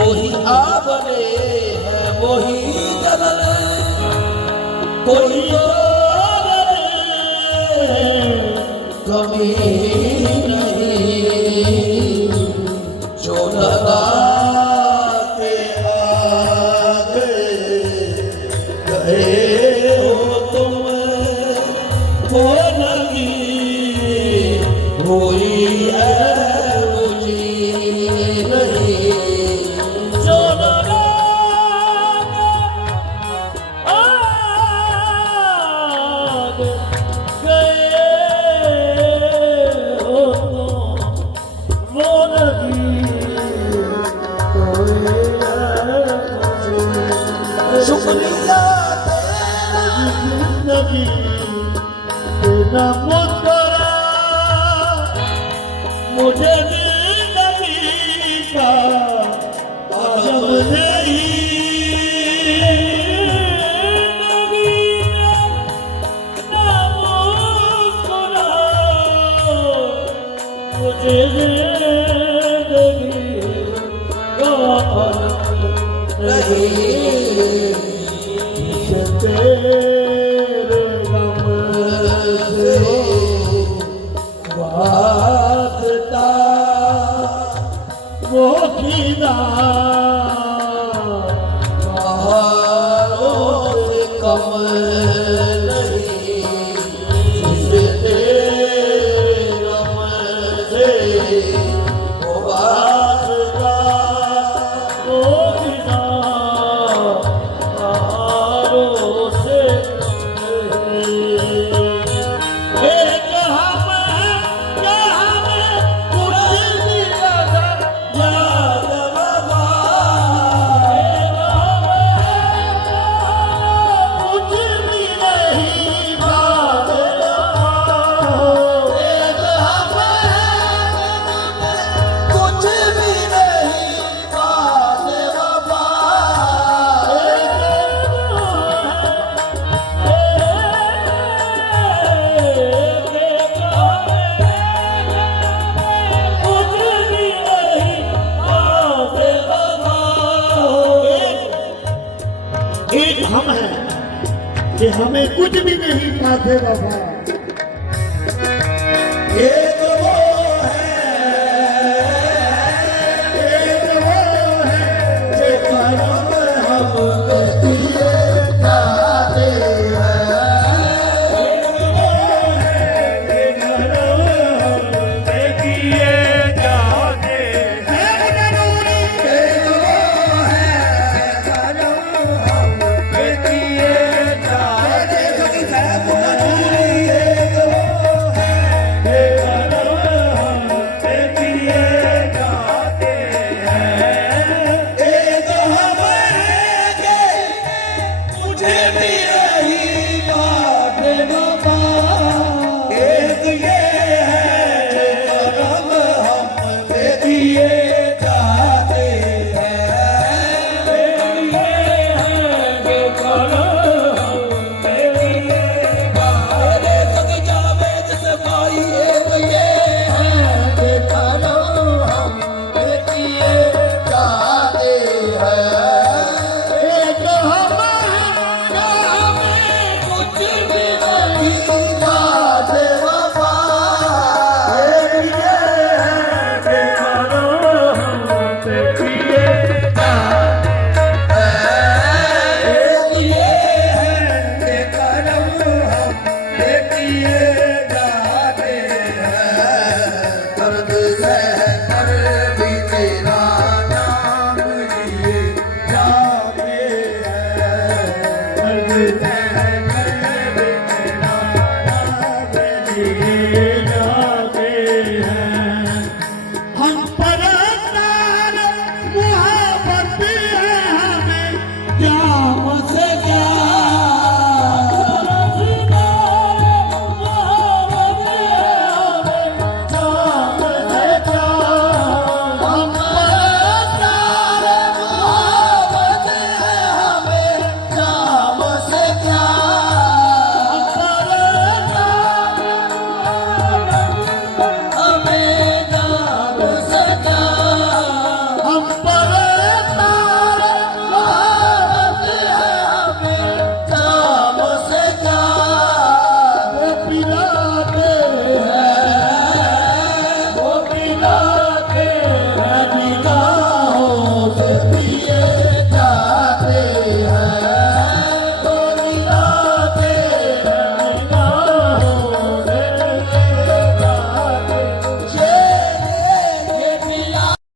वही आवले है वही जलले कोई और कमी नहीं जो लगाते आगे गए हो तुम वो लगी हुई है मुझे नहीं जो लगाते आगे शुक्रिया जिंदगी तेरा मुस्कुरा मुझे जिंदगी का जब मुझे जिंदगी का नहीं तेरे गम से वास्ता वो खिदा बहारों से कम नहीं जिसे तेरे गम से वो वास्ता वो खिदा एक हम हैं कि हमें कुछ भी नहीं पाते बाबा एक वो है कि करम हम किए जाते हैं एक वो है कि करम हम किए जाते हैं एक वो है करम हम किए जाते हैं ओ